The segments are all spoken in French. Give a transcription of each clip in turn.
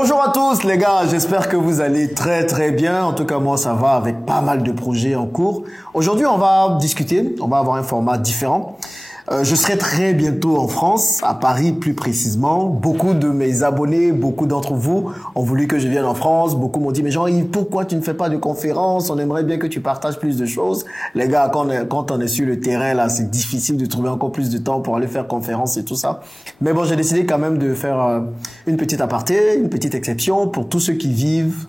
Bonjour à tous les gars, j'espère que vous allez très bien. En tout cas moi ça va avec pas mal de projets en cours. Aujourd'hui on va discuter, on va avoir un format différent. Je serai très bientôt en France, à Paris plus précisément. Beaucoup de mes abonnés, beaucoup d'entre vous ont voulu que je vienne en France. Beaucoup m'ont dit, mais Jean-Yves, pourquoi tu ne fais pas de conférences? On aimerait bien que tu partages plus de choses. Les gars, quand on est sur le terrain, là, c'est difficile de trouver encore plus de temps pour aller faire conférences et tout ça. Mais bon, j'ai décidé quand même de faire une petite aparté, une petite exception pour tous ceux qui vivent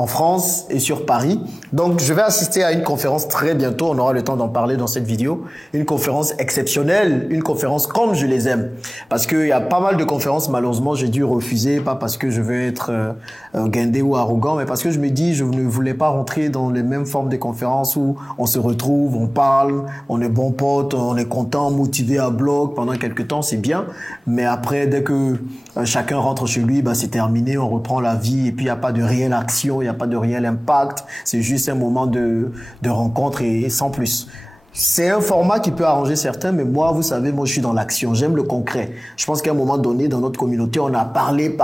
en France et sur Paris. Donc, je vais assister à une conférence très bientôt. On aura le temps d'en parler dans cette vidéo. Une conférence exceptionnelle, une conférence comme je les aime. Parce qu'il y a pas mal de conférences, malheureusement, j'ai dû refuser, pas parce que je veux être guindé ou arrogant, mais parce que je me dis, je ne voulais pas rentrer dans les mêmes formes de conférences où on se retrouve, on parle, on est bons potes, on est content, motivé à bloc pendant quelques temps, c'est bien. Mais après, dès que chacun rentre chez lui, bah, c'est terminé, on reprend la vie et puis il n'y a pas de réelle action, il n'y a pas de réel impact. C'est juste un moment de rencontre et sans plus. C'est un format qui peut arranger certains, mais moi, vous savez, moi, je suis dans l'action. J'aime le concret. Je pense qu'à un moment donné, dans notre communauté, on a parlé.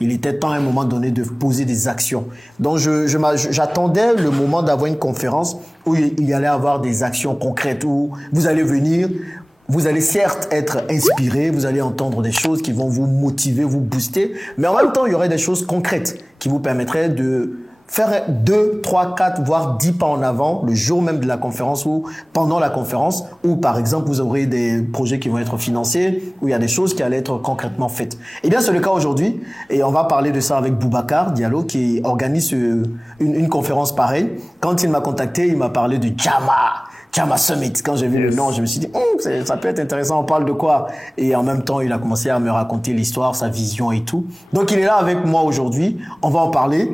Il était temps, à un moment donné, de poser des actions. Donc, j'attendais le moment d'avoir une conférence où il y allait avoir des actions concrètes, où vous allez venir. Vous allez certes être inspiré, vous allez entendre des choses qui vont vous motiver, vous booster, mais en même temps, il y aurait des choses concrètes qui vous permettraient de faire 2, 3, 4, voire 10 pas en avant le jour même de la conférence ou pendant la conférence, où par exemple, vous aurez des projets qui vont être financés, où il y a des choses qui allaient être concrètement faites. Eh bien, c'est le cas aujourd'hui, et on va parler de ça avec Boubacar Diallo, qui organise une conférence pareille. Quand il m'a contacté, il m'a parlé de Jama Summit. Quand j'ai vu le nom, je me suis dit, ça peut être intéressant, on parle de quoi? Et en même temps, il a commencé à me raconter l'histoire, sa vision et tout. Donc, il est là avec moi aujourd'hui. On va en parler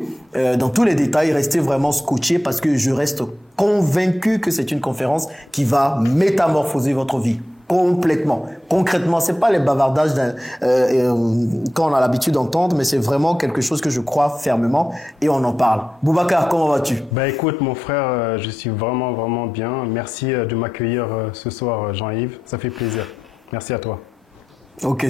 dans tous les détails. Restez vraiment scotchés parce que je reste convaincu que c'est une conférence qui va métamorphoser votre vie. Complètement. Concrètement, c'est pas les bavardages quand on a l'habitude d'entendre, mais c'est vraiment quelque chose que je crois fermement et on en parle. Boubacar, comment vas-tu? Bah écoute, mon frère, je suis vraiment bien. Merci de m'accueillir ce soir, Jean-Yves. Ça fait plaisir. Merci à toi. Ok,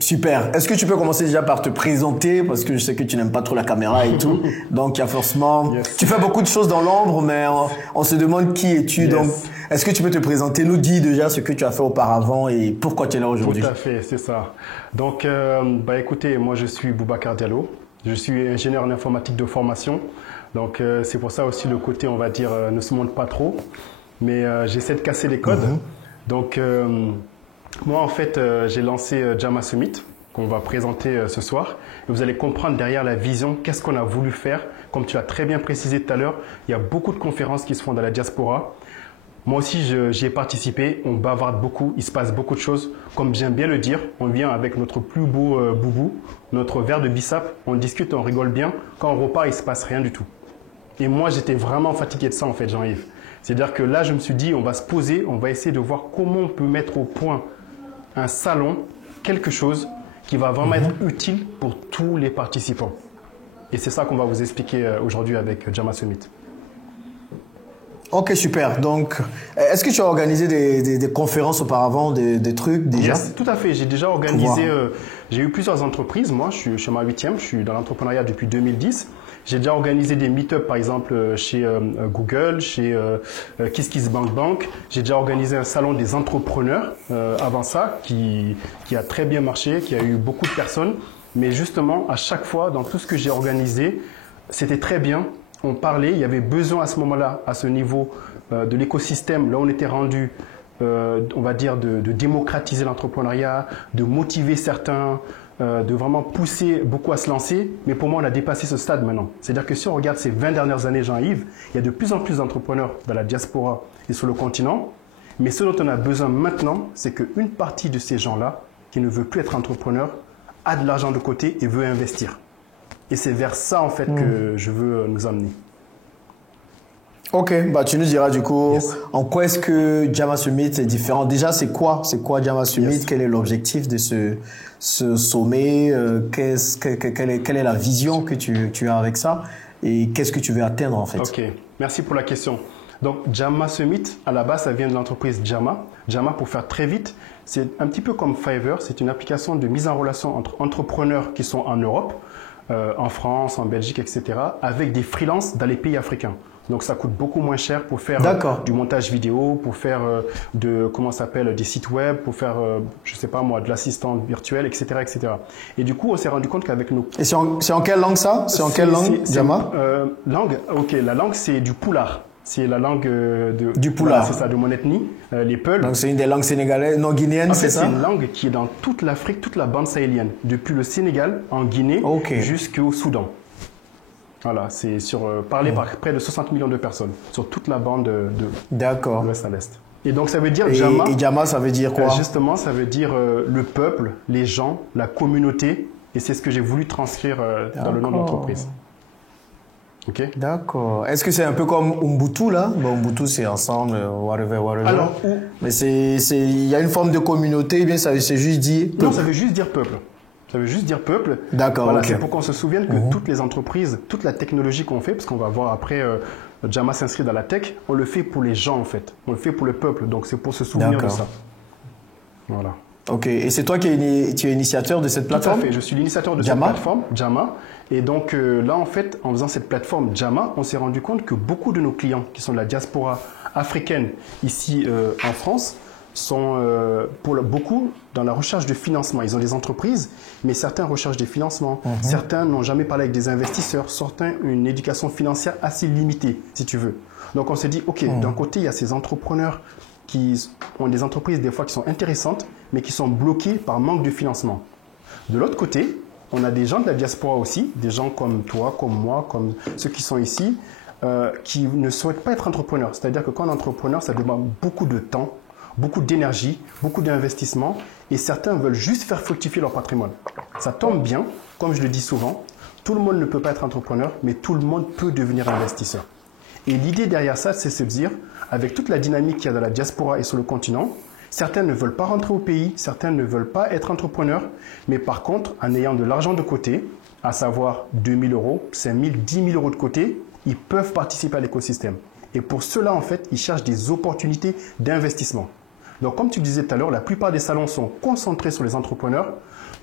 super. Est-ce que tu peux commencer déjà par te présenter parce que je sais que tu n'aimes pas trop la caméra et tout. Donc, il y a forcément... Yes. Tu fais beaucoup de choses dans l'ombre, mais on se demande qui es-tu. Yes. Donc, est-ce que tu peux te présenter, nous dire déjà ce que tu as fait auparavant et pourquoi tu es là aujourd'hui? Tout à fait, c'est ça. Donc, écoutez, moi, je suis Boubacar Diallo. Je suis ingénieur en informatique de formation. Donc, c'est pour ça aussi le côté, on va dire, ne se montre pas trop. Mais j'essaie de casser les codes. Donc... moi, en fait, j'ai lancé Jama Summit, qu'on va présenter ce soir. Et vous allez comprendre derrière la vision, qu'est-ce qu'on a voulu faire. Comme tu l'as très bien précisé tout à l'heure, il y a beaucoup de conférences qui se font dans la diaspora. Moi aussi, j'y ai participé. On bavarde beaucoup, il se passe beaucoup de choses. Comme j'aime bien le dire, on vient avec notre plus beau boubou, notre verre de bissap. On discute, on rigole bien. Quand on repart, il ne se passe rien du tout. Et moi, j'étais vraiment fatigué de ça, en fait, Jean-Yves. C'est-à-dire que là, je me suis dit, on va se poser, on va essayer de voir comment on peut mettre au point un salon, quelque chose qui va vraiment être utile pour tous les participants. Et c'est ça qu'on va vous expliquer aujourd'hui avec Jama Summit. Ok, super. Donc, est-ce que tu as organisé des conférences auparavant, des trucs déjà? Yes, tout à fait. J'ai déjà organisé, j'ai eu plusieurs entreprises. Moi, je suis chez ma 8e, je suis dans l'entrepreneuriat depuis 2010. J'ai déjà organisé des meet-up, par exemple, chez Google, chez KissKissBankBank. J'ai déjà organisé un salon des entrepreneurs avant ça, qui a très bien marché, qui a eu beaucoup de personnes. Mais justement, à chaque fois, dans tout ce que j'ai organisé, c'était très bien. On parlait, il y avait besoin à ce moment-là, à ce niveau de l'écosystème, là on était rendu, on va dire, de démocratiser l'entrepreneuriat, de motiver certains, de vraiment pousser beaucoup à se lancer. Mais pour moi, on a dépassé ce stade maintenant. C'est-à-dire que si on regarde ces 20 dernières années, Jean-Yves, il y a de plus en plus d'entrepreneurs dans la diaspora et sur le continent. Mais ce dont on a besoin maintenant, c'est qu'une partie de ces gens-là, qui ne veut plus être entrepreneur, a de l'argent de côté et veut investir. Et c'est vers ça, en fait, que je veux nous amener. Ok, bah tu nous diras du coup en quoi est-ce que Jama Summit est différent. Déjà, c'est quoi Jama Summit? Quel est l'objectif de ce sommet? Quelle est la vision que tu as avec ça? Et qu'est-ce que tu veux atteindre en fait? Ok, merci pour la question. Donc, Jama Summit, à la base, ça vient de l'entreprise Jama. Jama, pour faire très vite, C'est un petit peu comme Fiverr, c'est une application de mise en relation entre entrepreneurs qui sont en Europe, en France, en Belgique, etc., avec des freelances dans les pays africains. Donc ça coûte beaucoup moins cher pour faire du montage vidéo, pour faire des sites web, pour faire, je sais pas moi, de l'assistant virtuel, etc., etc. Et du coup, on s'est rendu compte qu'avec nos... Et c'est en quelle langue ça? C'est en quelle langue, Jama? La langue c'est du Pulaar. C'est la langue du Pulaar. Voilà, c'est ça, de mon ethnie, les Peuls. Donc c'est une des langues sénégalaises, non guinéennes, c'est ça? C'est une langue qui est dans toute l'Afrique, toute la bande sahélienne, depuis le Sénégal, en Guinée, jusqu'au Soudan. Voilà, c'est parlé par près de 60 millions de personnes sur toute la bande de l'ouest à l'est. Et donc ça veut dire Jama. Et Jama, ça veut dire quoi? Justement, ça veut dire le peuple, les gens, la communauté. Et c'est ce que j'ai voulu transcrire dans le nom de l'entreprise. Ok. D'accord. Est-ce que c'est un peu comme Ubuntu là? Bon, Ubuntu c'est ensemble, whatever. Alors, mais il y a une forme de communauté, bien ça c'est juste dire. Non, ça veut juste dire peuple. Ça veut juste dire peuple. D'accord. Voilà, c'est pour qu'on se souvienne que toutes les entreprises, toute la technologie qu'on fait, parce qu'on va voir après, Jama s'inscrit dans la tech, on le fait pour les gens en fait. On le fait pour le peuple. Donc c'est pour se souvenir de ça. Voilà. Ok. Et c'est toi tu es initiateur de cette plateforme? Tout à fait. Je suis l'initiateur de cette plateforme, Jama. Et donc là, en fait, en faisant cette plateforme Jama, on s'est rendu compte que beaucoup de nos clients qui sont de la diaspora africaine ici en France sont pour beaucoup dans la recherche de financement. Ils ont des entreprises, mais certains recherchent des financements. Certains n'ont jamais parlé avec des investisseurs. Certains ont une éducation financière assez limitée, si tu veux. Donc on s'est dit, ok, d'un côté, il y a ces entrepreneurs qui ont des entreprises des fois qui sont intéressantes, mais qui sont bloqués par manque de financement. De l'autre côté, on a des gens de la diaspora aussi, des gens comme toi, comme moi, comme ceux qui sont ici, qui ne souhaitent pas être entrepreneurs. C'est-à-dire que quand on est entrepreneur, ça demande beaucoup de temps, beaucoup d'énergie, beaucoup d'investissement, et certains veulent juste faire fructifier leur patrimoine. Ça tombe bien, comme je le dis souvent, tout le monde ne peut pas être entrepreneur, mais tout le monde peut devenir investisseur. Et l'idée derrière ça, c'est de se dire, avec toute la dynamique qu'il y a dans la diaspora et sur le continent, certains ne veulent pas rentrer au pays, certains ne veulent pas être entrepreneurs, mais par contre, en ayant de l'argent de côté, à savoir 2 000 euros, 5 000, 10 000 euros de côté, ils peuvent participer à l'écosystème. Et pour cela, en fait, ils cherchent des opportunités d'investissement. Donc, comme tu disais tout à l'heure, la plupart des salons sont concentrés sur les entrepreneurs.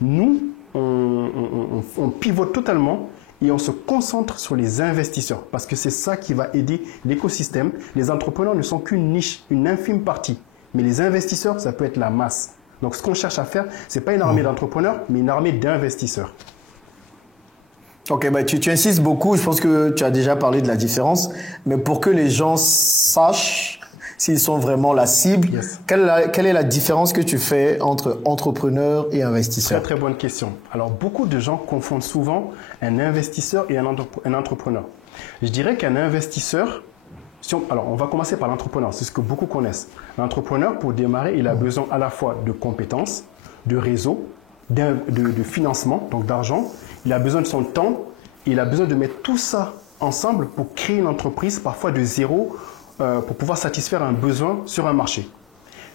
Nous, on pivote totalement et on se concentre sur les investisseurs parce que c'est ça qui va aider l'écosystème. Les entrepreneurs ne sont qu'une niche, une infime partie. Mais les investisseurs, ça peut être la masse. Donc, ce qu'on cherche à faire, ce n'est pas une armée d'entrepreneurs, mais une armée d'investisseurs. Ok, bah tu insistes beaucoup. Je pense que tu as déjà parlé de la différence. Mais pour que les gens sachent s'ils sont vraiment la cible, quelle est la différence que tu fais entre entrepreneur et investisseur? Très, très bonne question. Alors, beaucoup de gens confondent souvent un investisseur et un entrepreneur. Je dirais qu'un investisseur... Alors, on va commencer par l'entrepreneur. C'est ce que beaucoup connaissent. L'entrepreneur, pour démarrer, il a besoin à la fois de compétences, de réseau, de financement, donc d'argent. Il a besoin de son temps. Il a besoin de mettre tout ça ensemble pour créer une entreprise, parfois de zéro, pour pouvoir satisfaire un besoin sur un marché.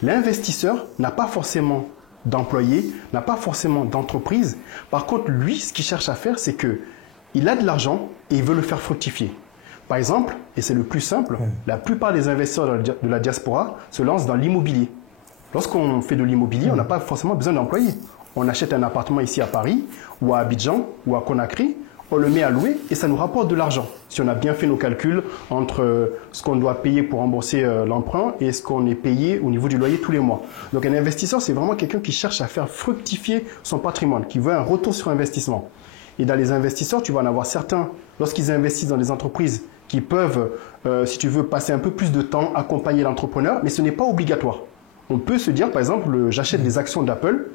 L'investisseur n'a pas forcément d'employés, n'a pas forcément d'entreprise. Par contre, lui, ce qu'il cherche à faire, c'est qu'il a de l'argent et il veut le faire fructifier. Par exemple, et c'est le plus simple, la plupart des investisseurs de la diaspora se lancent dans l'immobilier. Lorsqu'on fait de l'immobilier, on n'a pas forcément besoin d'employés. On achète un appartement ici à Paris, ou à Abidjan, ou à Conakry, on le met à louer et ça nous rapporte de l'argent. Si on a bien fait nos calculs entre ce qu'on doit payer pour rembourser l'emprunt et ce qu'on est payé au niveau du loyer tous les mois. Donc un investisseur, c'est vraiment quelqu'un qui cherche à faire fructifier son patrimoine, qui veut un retour sur investissement. Et dans les investisseurs, tu vas en avoir certains, lorsqu'ils investissent dans des entreprises, qui peuvent, si tu veux, passer un peu plus de temps, accompagner l'entrepreneur, mais ce n'est pas obligatoire. On peut se dire, par exemple, j'achète des actions d'Apple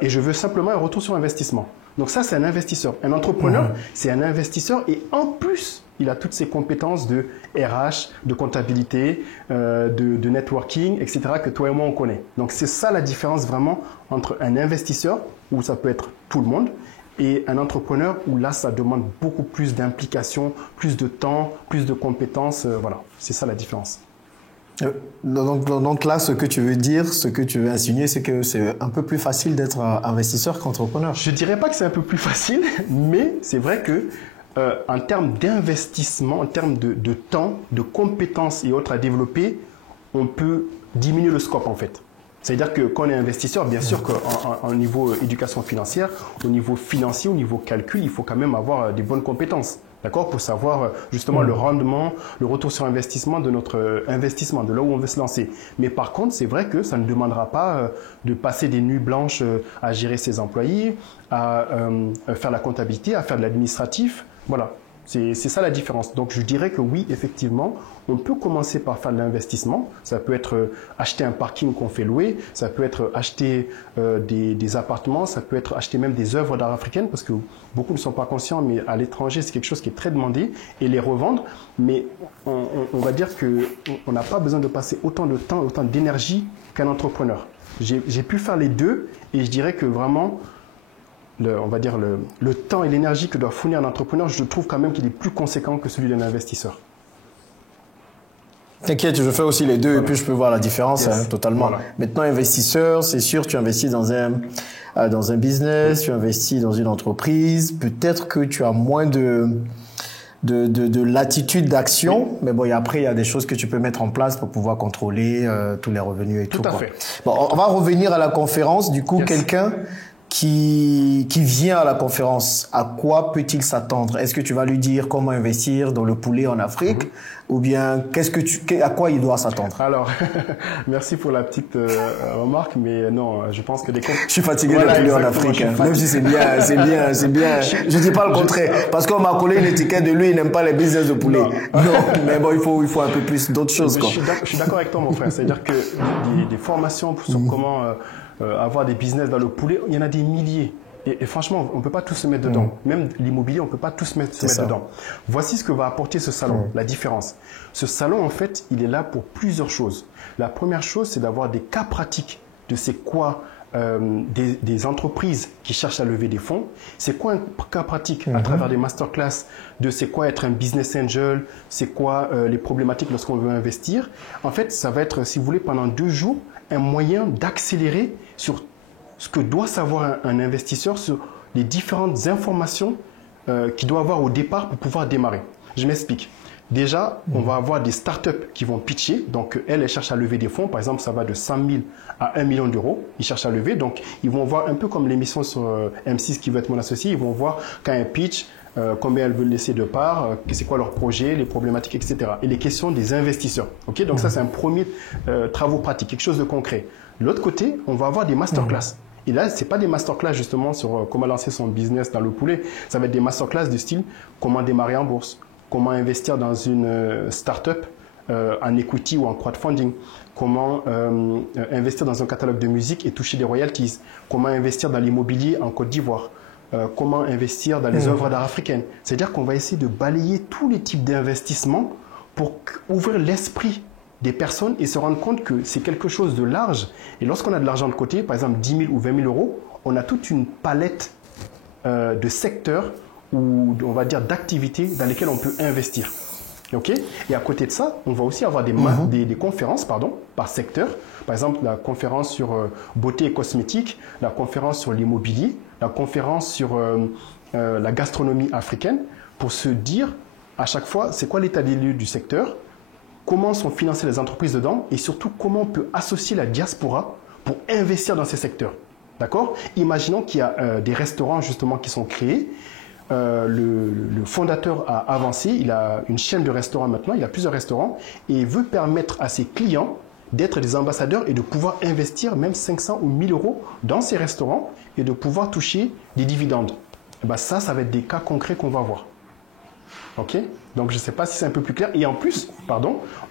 et je veux simplement un retour sur investissement. Donc ça, c'est un investisseur. Un entrepreneur, c'est un investisseur et en plus, il a toutes ses compétences de RH, de comptabilité, de networking, etc. que toi et moi, on connaît. Donc c'est ça la différence vraiment entre un investisseur, où ça peut être tout le monde, et un entrepreneur où là, ça demande beaucoup plus d'implication, plus de temps, plus de compétences. Voilà, c'est ça la différence. Donc là, ce que tu veux dire, ce que tu veux insinuer, c'est que c'est un peu plus facile d'être investisseur qu'entrepreneur. Je dirais pas que c'est un peu plus facile, mais c'est vrai que en termes d'investissement, en termes de temps, de compétences et autres à développer, on peut diminuer le scope en fait. C'est-à-dire que quand on est investisseur, bien sûr qu'au niveau éducation financière, au niveau financier, au niveau calcul, il faut quand même avoir des bonnes compétences. D'accord, pour savoir justement le rendement, le retour sur investissement de notre investissement, de là où on veut se lancer. Mais par contre, c'est vrai que ça ne demandera pas de passer des nuits blanches à gérer ses employés, à faire la comptabilité, à faire de l'administratif. Voilà. C'est ça la différence. Donc je dirais que oui, effectivement, on peut commencer par faire de l'investissement. Ça peut être acheter un parking qu'on fait louer, ça peut être acheter des appartements, ça peut être acheter même des œuvres d'art africaines, parce que beaucoup ne sont pas conscients, mais à l'étranger, c'est quelque chose qui est très demandé, et les revendre. Mais on va dire qu'on n'a pas besoin de passer autant de temps, autant d'énergie qu'un entrepreneur. J'ai pu faire les deux, et je dirais que vraiment, on va dire le temps et l'énergie que doit fournir un entrepreneur, je trouve quand même qu'il est plus conséquent que celui d'un investisseur. T'inquiète, je fais aussi les deux, voilà. Et puis je peux voir la différence, yes. Totalement. Voilà. Maintenant, investisseur, c'est sûr, tu investis dans un business, tu investis dans une entreprise. Peut-être que tu as moins de latitude d'action, mais bon, après, il y a des choses que tu peux mettre en place pour pouvoir contrôler tous les revenus et tout. Tout à fait. Bon, on va revenir à la conférence. Du coup, yes. Quelqu'un qui vient à la conférence, à quoi peut-il s'attendre? Est-ce que tu vas lui dire comment investir dans le poulet en Afrique, ou bien à quoi il doit s'attendre? Alors, merci pour la petite remarque, mais non, je pense que je suis fatigué de poulet en Afrique, hein. Même si c'est bien. Je dis pas le contraire, parce qu'on m'a collé une étiquette de lui, il n'aime pas les business de poulet. Non, mais bon, il faut un peu plus d'autres choses, quoi. Je suis d'accord avec toi, mon frère. C'est-à-dire que des formations sur comment avoir des business dans le poulet, il y en a des milliers. Et franchement, on ne peut pas tous se mettre dedans. Même l'immobilier, on ne peut pas tous se mettre dedans. Voici ce que va apporter ce salon, la différence. Ce salon, en fait, il est là pour plusieurs choses. La première chose, c'est d'avoir des cas pratiques de c'est quoi des entreprises qui cherchent à lever des fonds. C'est quoi un cas pratique à travers des masterclass de c'est quoi être un business angel, c'est quoi les problématiques lorsqu'on veut investir. En fait, ça va être, si vous voulez, pendant 2 jours, un moyen d'accélérer sur ce que doit savoir un investisseur sur les différentes informations qu'il doit avoir au départ pour pouvoir démarrer. Je m'explique. Déjà, on va avoir des startups qui vont pitcher. Donc, elles cherchent à lever des fonds. Par exemple, ça va de 100 000 à 1 million d'euros. Ils cherchent à lever. Donc, ils vont voir un peu comme l'émission sur M6 qui veut être mon associé. Ils vont voir quand un pitch, combien elles veulent laisser de part, c'est quoi leur projet, les problématiques, etc. Et les questions des investisseurs. Okay, donc, ça, c'est un premier travaux pratique, quelque chose de concret. De l'autre côté, on va avoir des masterclass. Et là, c'est pas des masterclass justement sur comment lancer son business dans le poulet. Ça va être des masterclass du style comment démarrer en bourse, comment investir dans une start-up en equity ou en crowdfunding, comment investir dans un catalogue de musique et toucher des royalties, comment investir dans l'immobilier en Côte d'Ivoire, comment investir dans les œuvres d'art africaines. C'est-à-dire qu'on va essayer de balayer tous les types d'investissements pour ouvrir l'esprit des personnes et se rendre compte que c'est quelque chose de large. Et lorsqu'on a de l'argent de côté, par exemple 10 000 ou 20 000 euros, on a toute une palette de secteurs ou on va dire d'activités dans lesquelles on peut investir. Okay? Et à côté de ça, on va aussi avoir des conférences par secteur. Par exemple, la conférence sur beauté et cosmétique, la conférence sur l'immobilier, la conférence sur la gastronomie africaine, pour se dire à chaque fois c'est quoi l'état des lieux du secteur, comment sont financées les entreprises dedans et surtout comment on peut associer la diaspora pour investir dans ces secteurs. D'accord? Imaginons qu'il y a des restaurants justement qui sont créés. Le fondateur a avancé, il a une chaîne de restaurants maintenant, il a plusieurs restaurants et il veut permettre à ses clients d'être des ambassadeurs et de pouvoir investir même 500 ou 1000 euros dans ces restaurants et de pouvoir toucher des dividendes. Et ben ça va être des cas concrets qu'on va voir. Ok? Donc, je ne sais pas si c'est un peu plus clair. Et en plus,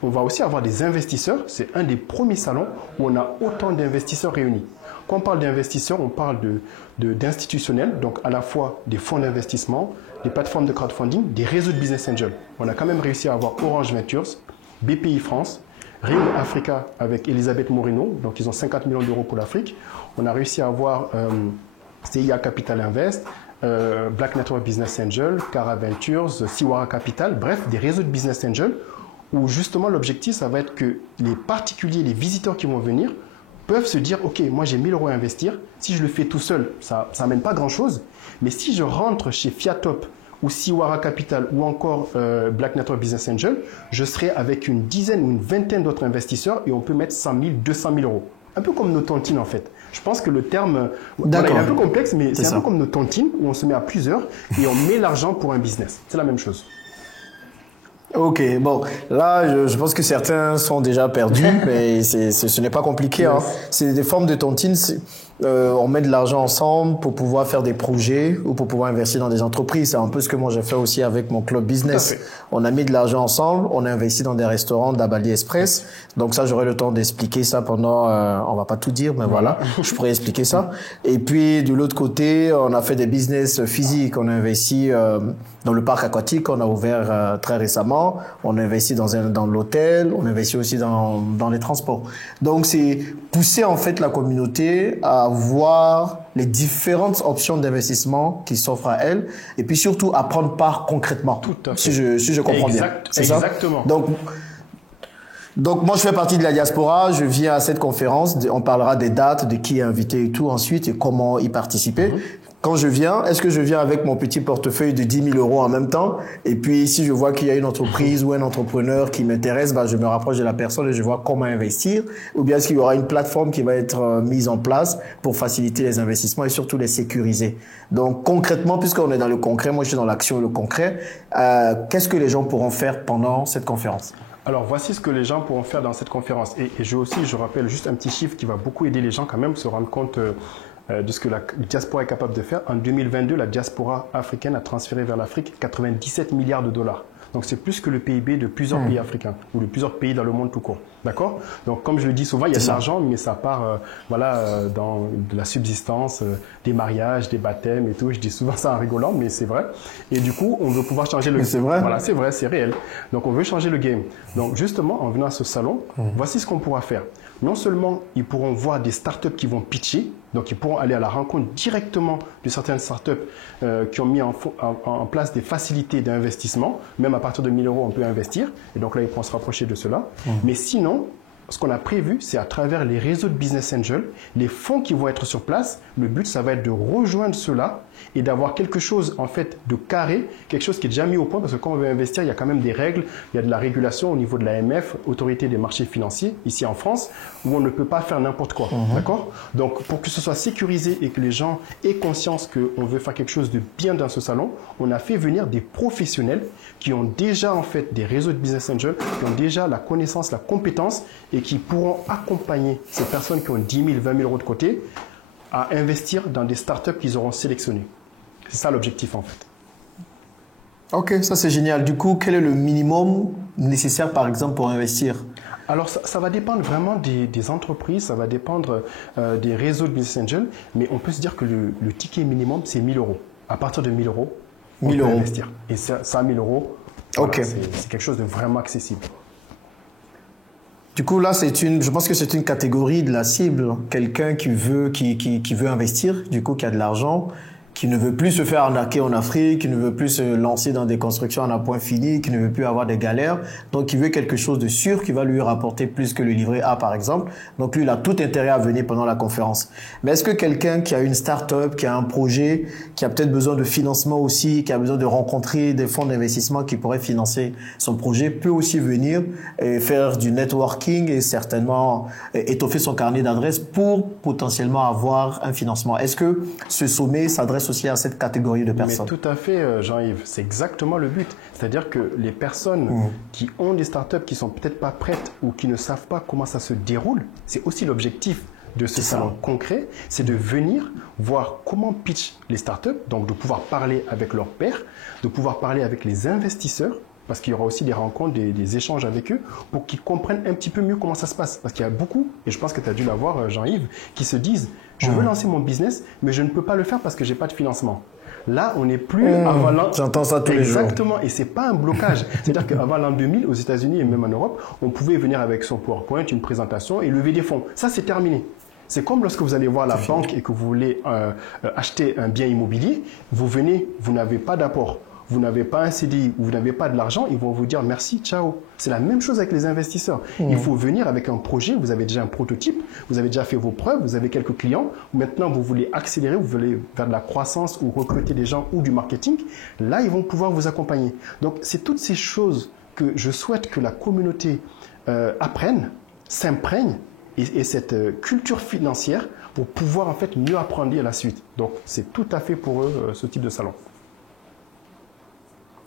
on va aussi avoir des investisseurs. C'est un des premiers salons où on a autant d'investisseurs réunis. Quand on parle d'investisseurs, on parle d'institutionnels, donc à la fois des fonds d'investissement, des plateformes de crowdfunding, des réseaux de business angels. On a quand même réussi à avoir Orange Ventures, BPI France, Ring Africa avec Elisabeth Moreno, donc ils ont 50 millions d'euros pour l'Afrique. On a réussi à avoir CIA Capital Invest, Black Network Business Angel, Cara Ventures, Siwara Capital, bref, des réseaux de business angels où justement l'objectif, ça va être que les particuliers, les visiteurs qui vont venir peuvent se dire, ok, moi j'ai 1000 euros à investir, si je le fais tout seul, ça n'amène pas grand-chose, mais si je rentre chez Fiatop ou Siwara Capital ou encore Black Network Business Angel, je serai avec une dizaine ou une vingtaine d'autres investisseurs et on peut mettre 100 000, 200 000 euros. Un peu comme nos tontines en fait. Je pense que le terme, voilà, il est un peu complexe, mais c'est un peu comme nos tontines où on se met à plusieurs et on met l'argent pour un business. C'est la même chose. Ok, bon, là, je pense que certains sont déjà perdus, mais ce n'est pas compliqué. Yes. Hein. C'est des formes de tontines. On met de l'argent ensemble pour pouvoir faire des projets ou pour pouvoir investir dans des entreprises. C'est un peu ce que moi j'ai fait aussi avec mon club business. On a mis de l'argent ensemble, on a investi dans des restaurants d'Abali Express. Donc ça, j'aurai le temps d'expliquer ça pendant, on va pas tout dire, mais voilà, je pourrais expliquer ça. Et puis de l'autre côté, on a fait des business physiques. On a investi dans le parc aquatique, on a ouvert très récemment. On a investi dans l'hôtel, on a investi aussi dans les transports. Donc c'est pousser en fait la communauté à voir les différentes options d'investissement qui s'offrent à elle et puis surtout à prendre part concrètement. Tout à fait. Si je comprends bien. C'est exactement. Ça? Donc moi je fais partie de la diaspora, je viens à cette conférence, on parlera des dates, de qui est invité et tout ensuite et comment y participer. Quand je viens, est-ce que je viens avec mon petit portefeuille de 10 000 euros en même temps? Et puis, si je vois qu'il y a une entreprise ou un entrepreneur qui m'intéresse, je me rapproche de la personne et je vois comment investir. Ou bien est-ce qu'il y aura une plateforme qui va être mise en place pour faciliter les investissements et surtout les sécuriser? Donc, concrètement, puisqu'on est dans le concret, moi je suis dans l'action et le concret, qu'est-ce que les gens pourront faire pendant cette conférence? Alors, voici ce que les gens pourront faire dans cette conférence. Et je rappelle juste un petit chiffre qui va beaucoup aider les gens quand même à se rendre compte de ce que la diaspora est capable de faire. En 2022, la diaspora africaine a transféré vers l'Afrique 97 milliards de dollars. Donc, c'est plus que le PIB de plusieurs pays africains ou de plusieurs pays dans le monde tout court. D'accord? Donc, comme je le dis souvent, il y a de l'argent, mais ça part dans de la subsistance, des mariages, des baptêmes et tout. Je dis souvent ça en rigolant, mais c'est vrai. Et du coup, on veut pouvoir changer le game. C'est vrai? Voilà, c'est vrai, c'est réel. Donc, on veut changer le game. Donc, justement, en venant à ce salon, voici ce qu'on pourra faire. Non seulement ils pourront voir des startups qui vont pitcher, donc ils pourront aller à la rencontre directement de certaines startups qui ont mis en place des facilités d'investissement. Même à partir de 1 000 euros, on peut investir. Et donc là, ils pourront se rapprocher de cela. Mais sinon, ce qu'on a prévu, c'est à travers les réseaux de Business Angel, les fonds qui vont être sur place, le but, ça va être de rejoindre cela et d'avoir quelque chose en fait de carré, quelque chose qui est déjà mis au point, parce que quand on veut investir, il y a quand même des règles, il y a de la régulation au niveau de l'AMF, Autorité des marchés financiers, ici en France, où on ne peut pas faire n'importe quoi, d'accord? Donc, pour que ce soit sécurisé et que les gens aient conscience qu'on veut faire quelque chose de bien dans ce salon, on a fait venir des professionnels qui ont déjà en fait des réseaux de Business Angel, qui ont déjà la connaissance, la compétence et qui pourront accompagner ces personnes qui ont 10 000, 20 000 euros de côté à investir dans des startups qu'ils auront sélectionnées. C'est ça l'objectif en fait. Ok, ça c'est génial. Du coup, quel est le minimum nécessaire par exemple pour investir? Alors ça va dépendre vraiment des entreprises, ça va dépendre des réseaux de Business Angel, mais on peut se dire que le ticket minimum c'est 1 000 euros. À partir de 1 000 euros, on peut investir. Et ça 1 000 euros, voilà, c'est quelque chose de vraiment accessible. Du coup, là, je pense que c'est une catégorie de la cible. Quelqu'un qui veut investir, du coup, qui a de l'argent, qui ne veut plus se faire arnaquer en Afrique, qui ne veut plus se lancer dans des constructions à point fini, qui ne veut plus avoir des galères. Donc, il veut quelque chose de sûr qui va lui rapporter plus que le livret A, par exemple. Donc, lui, il a tout intérêt à venir pendant la conférence. Mais est-ce que quelqu'un qui a une start-up, qui a un projet, qui a peut-être besoin de financement aussi, qui a besoin de rencontrer des fonds d'investissement qui pourraient financer son projet, peut aussi venir et faire du networking et certainement étoffer son carnet d'adresses pour potentiellement avoir un financement? Est-ce que ce sommet s'adresse aussi à cette catégorie de personnes? Mais tout à fait, Jean-Yves. C'est exactement le but. C'est-à-dire que les personnes qui ont des startups qui sont peut-être pas prêtes ou qui ne savent pas comment ça se déroule, c'est aussi l'objectif de ce salon concret, c'est de venir voir comment pitch les startups, donc de pouvoir parler avec leurs pairs, de pouvoir parler avec les investisseurs, parce qu'il y aura aussi des rencontres, des échanges avec eux, pour qu'ils comprennent un petit peu mieux comment ça se passe. Parce qu'il y a beaucoup, et je pense que tu as dû l'avoir, Jean-Yves, qui se disent « Je veux lancer mon business, mais je ne peux pas le faire parce que j'ai pas de financement. » Là, on n'est plus avant l'an... J'entends ça tous les jours. Exactement, et c'est pas un blocage. C'est-à-dire qu'avant l'an 2000, aux États-Unis et même en Europe, on pouvait venir avec son PowerPoint, une présentation et lever des fonds. Ça, c'est terminé. C'est comme lorsque vous allez voir la banque et que vous voulez acheter un bien immobilier, vous venez, vous n'avez pas d'apport. Vous n'avez pas un CDI, vous n'avez pas de l'argent, ils vont vous dire merci, ciao. C'est la même chose avec les investisseurs. Il faut venir avec un projet, vous avez déjà un prototype, vous avez déjà fait vos preuves, vous avez quelques clients. Maintenant, vous voulez accélérer, vous voulez faire de la croissance ou recruter des gens ou du marketing. Là, ils vont pouvoir vous accompagner. Donc, c'est toutes ces choses que je souhaite que la communauté apprenne, s'imprègne et cette culture financière pour pouvoir en fait mieux apprendre à la suite. Donc c'est tout à fait pour eux ce type de salon.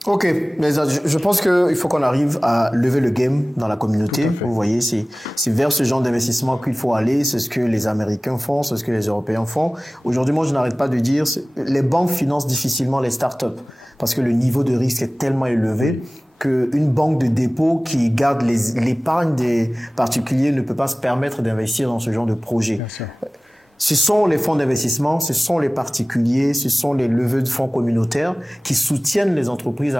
Ok, mais je pense qu'il faut qu'on arrive à lever le game dans la communauté. Vous voyez, c'est vers ce genre d'investissement qu'il faut aller. C'est ce que les Américains font, c'est ce que les Européens font. Aujourd'hui, moi, je n'arrête pas de dire, les banques financent difficilement les startups parce que le niveau de risque est tellement élevé qu'une banque de dépôt qui garde l'épargne des particuliers ne peut pas se permettre d'investir dans ce genre de projet. Bien sûr. Ce sont les fonds d'investissement, ce sont les particuliers, ce sont les levées de fonds communautaires qui soutiennent les entreprises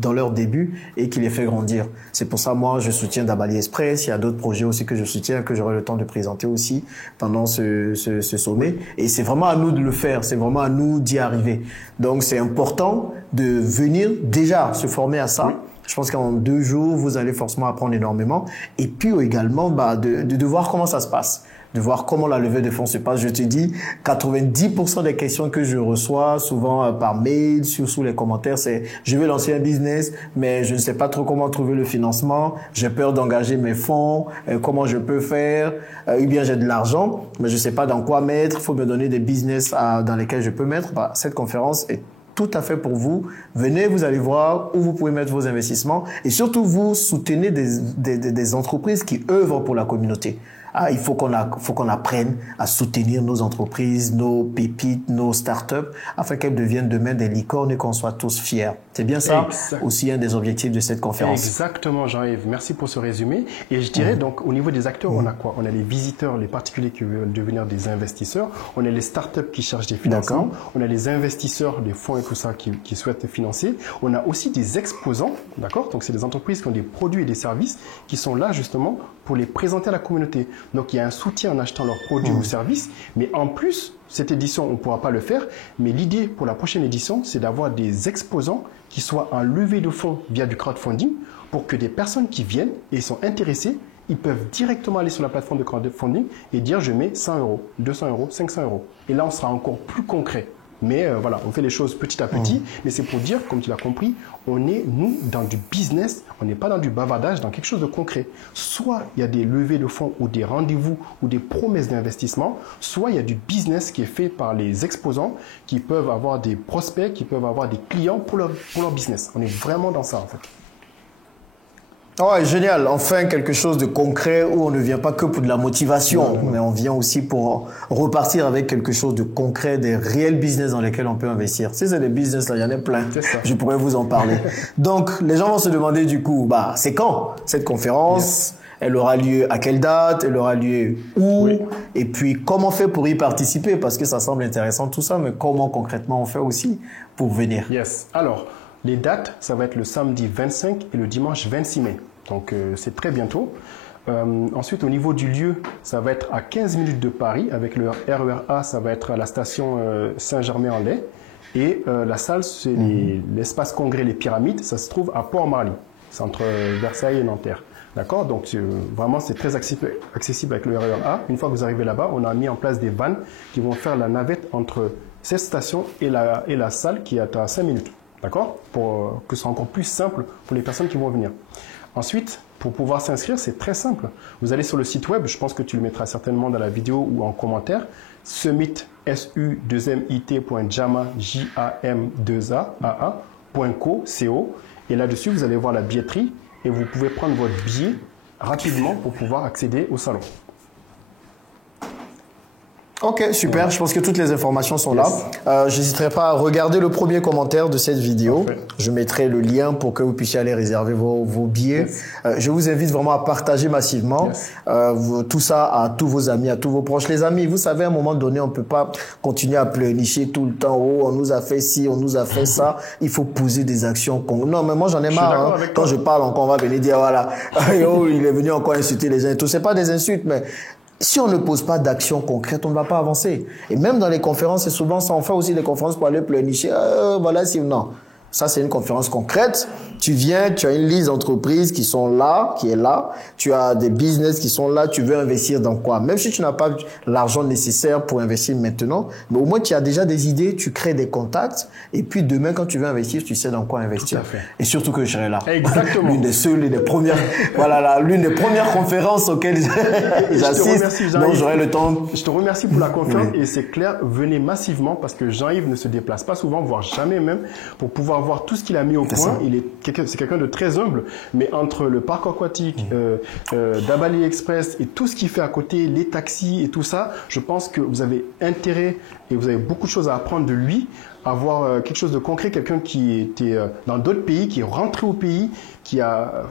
dans leur début et qui les fait grandir. C'est pour ça, moi, je soutiens Dabali Express. Il y a d'autres projets aussi que je soutiens, que j'aurai le temps de présenter aussi pendant ce sommet. Et c'est vraiment à nous de le faire. C'est vraiment à nous d'y arriver. Donc, c'est important de venir déjà se former à ça. Je pense qu'en 2 jours, vous allez forcément apprendre énormément. Et puis également, de voir comment ça se passe. De voir comment la levée de fonds se passe. Je te dis, 90% des questions que je reçois, souvent par mail, sous les commentaires, c'est « je veux lancer un business, mais je ne sais pas trop comment trouver le financement, j'ai peur d'engager mes fonds, comment je peux faire, ou bien j'ai de l'argent, mais je ne sais pas dans quoi mettre, il faut me donner des business dans lesquels je peux mettre. » Cette conférence est tout à fait pour vous. Venez, vous allez voir où vous pouvez mettre vos investissements et surtout vous soutenez des entreprises qui œuvrent pour la communauté. Il faut qu'on apprenne à soutenir nos entreprises, nos pépites, nos startups, afin qu'elles deviennent demain des licornes et qu'on soit tous fiers. C'est bien ça aussi un des objectifs de cette conférence. Exactement, Jean-Yves. Merci pour ce résumé. Et je dirais donc au niveau des acteurs, on a quoi? On a les visiteurs, les particuliers qui veulent devenir des investisseurs. On a les startups qui cherchent des financements. On a les investisseurs, les fonds et tout ça qui souhaitent financer. On a aussi des exposants, d'accord? Donc c'est des entreprises qui ont des produits et des services qui sont là justement pour les présenter à la communauté. Donc il y a un soutien en achetant leurs produits ou services, mais en plus, cette édition, on ne pourra pas le faire, mais l'idée pour la prochaine édition, c'est d'avoir des exposants qui soient en levée de fonds via du crowdfunding pour que des personnes qui viennent et sont intéressées, ils peuvent directement aller sur la plateforme de crowdfunding et dire je mets 100 €, 200 €, 500 €. Et là, on sera encore plus concret. Mais voilà, on fait les choses petit à petit, mais c'est pour dire, comme tu l'as compris, on est, nous, dans du business, on n'est pas dans du bavardage, dans quelque chose de concret. Soit il y a des levées de fonds ou des rendez-vous ou des promesses d'investissement, soit il y a du business qui est fait par les exposants qui peuvent avoir des prospects, qui peuvent avoir des clients pour leur business. On est vraiment dans ça, en fait. Ouais, génial. Enfin, quelque chose de concret où on ne vient pas que pour de la motivation, mais on vient aussi pour repartir avec quelque chose de concret, des réels business dans lesquels on peut investir. Si c'est des business, là, il y en a plein. Je pourrais vous en parler. Donc, les gens vont se demander du coup, c'est quand cette conférence? Elle aura lieu à quelle date? Elle aura lieu où? Et puis, comment on fait pour y participer? Parce que ça semble intéressant tout ça, mais comment concrètement on fait aussi pour venir? Yes. Alors, les dates, ça va être le samedi 25 et le dimanche 26 mai. Donc, c'est très bientôt. Ensuite, au niveau du lieu, ça va être à 15 minutes de Paris. Avec le RER A, ça va être à la station Saint-Germain-en-Laye. Et la salle, c'est l'espace congrès Les Pyramides. Ça se trouve à Port-Marly. C'est entre Versailles et Nanterre. D'accord? Donc, vraiment, c'est très accessible avec le RER A. Une fois que vous arrivez là-bas, on a mis en place des vannes qui vont faire la navette entre cette station et la salle qui est à 5 minutes. D'accord? Pour que ce soit encore plus simple pour les personnes qui vont venir. Ensuite, pour pouvoir s'inscrire, c'est très simple. Vous allez sur le site web, je pense que tu le mettras certainement dans la vidéo ou en commentaire, summit, su2mit.jama, jam2aa.co, et là-dessus, vous allez voir la billetterie et vous pouvez prendre votre billet rapidement pour pouvoir accéder au salon. Ok, super. Je pense que toutes les informations sont là. J'hésiterai pas à regarder le premier commentaire de cette vidéo. Parfait. Je mettrai le lien pour que vous puissiez aller réserver vos billets. Je vous invite vraiment à partager massivement tout ça à tous vos amis, à tous vos proches. Les amis, vous savez, à un moment donné, on peut pas continuer à pleurnicher tout le temps. Oh, on nous a fait ci, on nous a fait ça. Il faut poser des actions. Non, mais moi, j'en ai marre. Quand je parle encore, on va venir dire, voilà, oh, il est venu encore insulter les gens et tout. C'est pas des insultes, mais si on ne pose pas d'action concrète, on ne va pas avancer. Et même dans les conférences, c'est souvent ça. On fait aussi des conférences pour aller pleurnicher. Voilà, si non. Ça, c'est une conférence concrète. Tu viens, tu as une liste d'entreprises qui sont là, qui est là. Tu as des business qui sont là. Tu veux investir dans quoi? Même si tu n'as pas l'argent nécessaire pour investir maintenant, mais au moins tu as déjà des idées, tu crées des contacts. Et puis demain, quand tu veux investir, tu sais dans quoi investir. Tout à fait. Et surtout que je serai là. Exactement. L'une des seules et des premières, voilà, l'une des premières conférences auxquelles j'assiste. Donc j'aurai le temps. Je te remercie pour la confiance et c'est clair, venez massivement parce que Jean-Yves ne se déplace pas souvent, voire jamais même, pour pouvoir voir tout ce qu'il a mis au point. C'est quelqu'un de très humble, mais entre le parc aquatique, d'Abali Express et tout ce qu'il fait à côté, les taxis et tout ça, je pense que vous avez intérêt et vous avez beaucoup de choses à apprendre de lui, avoir quelque chose de concret, quelqu'un qui était dans d'autres pays, qui est rentré au pays, qui a,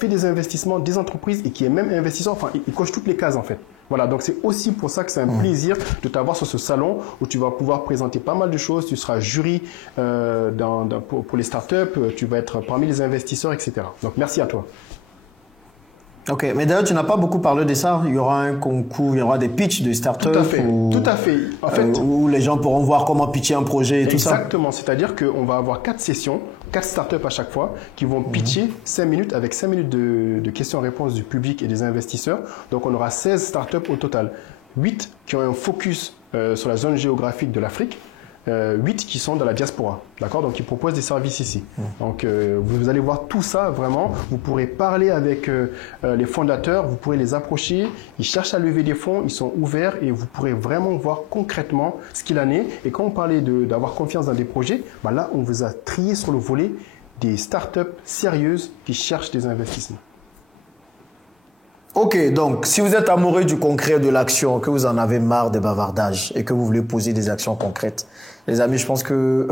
fait des investissements, des entreprises et qui est même investisseur. Enfin, il coche toutes les cases en fait. Voilà, donc c'est aussi pour ça que c'est un plaisir de t'avoir sur ce salon où tu vas pouvoir présenter pas mal de choses. Tu seras jury pour les startups, tu vas être parmi les investisseurs, etc. Donc merci à toi. Ok, mais d'ailleurs, tu n'as pas beaucoup parlé de ça. Il y aura un concours, il y aura des pitchs de startups. Tout à fait, tout à fait. En fait, où les gens pourront voir comment pitcher un projet et tout ça. Exactement, c'est-à-dire qu'on va avoir 4 sessions, 4 startups à chaque fois, qui vont pitcher 5 minutes avec 5 minutes de questions-réponses du public et des investisseurs. Donc on aura 16 startups au total. 8 qui ont un focus sur la zone géographique de l'Afrique. 8 qui sont dans la diaspora, d'accord? Donc, ils proposent des services ici. Donc, vous allez voir tout ça, vraiment. Vous pourrez parler avec les fondateurs, vous pourrez les approcher. Ils cherchent à lever des fonds, ils sont ouverts et vous pourrez vraiment voir concrètement ce qu'il en est. Et quand on parlait d'avoir confiance dans des projets, bah là, on vous a trié sur le volet des startups sérieuses qui cherchent des investissements. Ok, donc si vous êtes amoureux du concret, de l'action, que vous en avez marre des bavardages et que vous voulez poser des actions concrètes, les amis, je pense que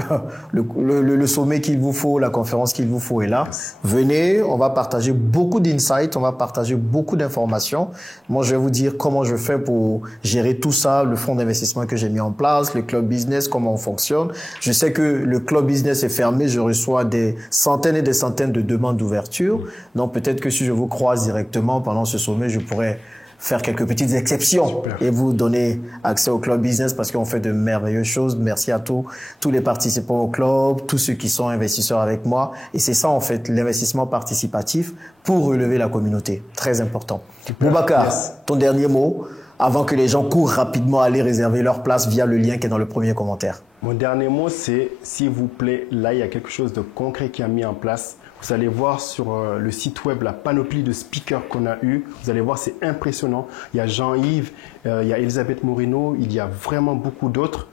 le sommet qu'il vous faut, la conférence qu'il vous faut est là. Venez, on va partager beaucoup d'insights, on va partager beaucoup d'informations. Moi, je vais vous dire comment je fais pour gérer tout ça, le fonds d'investissement que j'ai mis en place, le club business, comment on fonctionne. Je sais que le club business est fermé, je reçois des centaines et des centaines de demandes d'ouverture. Donc peut-être que si je vous croise directement pendant ce sommet, je pourrais faire quelques petites exceptions. Super. Et vous donner accès au club business parce qu'on fait de merveilleuses choses. Merci à tous les participants au club, tous ceux qui sont investisseurs avec moi. Et c'est ça, en fait, l'investissement participatif pour relever la communauté. Très important. Boubacar, ton dernier mot avant que les gens courent rapidement aller réserver leur place via le lien qui est dans le premier commentaire. Mon dernier mot, c'est s'il vous plaît, là, il y a quelque chose de concret qui a mis en place. Vous allez voir sur le site web la panoplie de speakers qu'on a eu. Vous allez voir, c'est impressionnant. Il y a Jean-Yves, il y a Elisabeth Moreno, il y a vraiment beaucoup d'autres.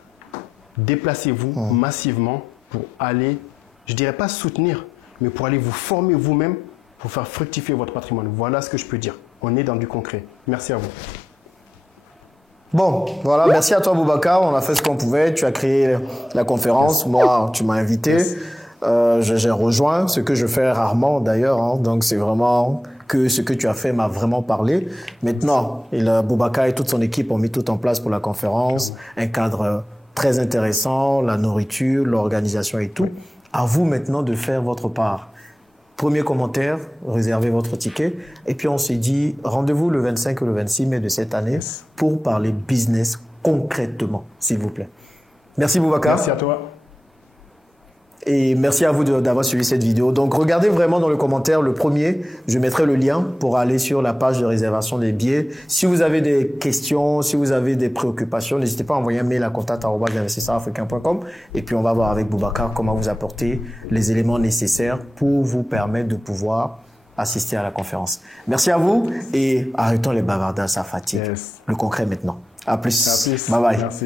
Déplacez-vous massivement pour aller, je dirais pas soutenir, mais pour aller vous former vous-même pour faire fructifier votre patrimoine. Voilà ce que je peux dire. On est dans du concret. Merci à vous. Bon, voilà, merci à toi Boubacar. On a fait ce qu'on pouvait. Tu as créé la conférence. Moi, tu m'as invité. J'ai rejoint, ce que je fais rarement d'ailleurs, hein. Donc c'est vraiment que ce que tu as fait m'a vraiment parlé. Maintenant, Boubacar et toute son équipe ont mis tout en place pour la conférence, un cadre très intéressant, la nourriture, l'organisation et tout. À vous maintenant de faire votre part. Premier commentaire, réservez votre ticket. Et puis on s'est dit, rendez-vous le 25 et le 26 mai de cette année pour parler business concrètement, s'il vous plaît. Merci Boubacar. Merci à toi. Et merci à vous d'avoir suivi cette vidéo. Donc, regardez vraiment dans le commentaire le premier. Je mettrai le lien pour aller sur la page de réservation des billets. Si vous avez des questions, si vous avez des préoccupations, n'hésitez pas à envoyer un mail à contact@investisseurafricain.com et puis on va voir avec Boubacar comment vous apporter les éléments nécessaires pour vous permettre de pouvoir assister à la conférence. Merci à vous et arrêtons les bavardages, ça fatigue. Le concret maintenant. À plus. À plus. Bye bye. Merci.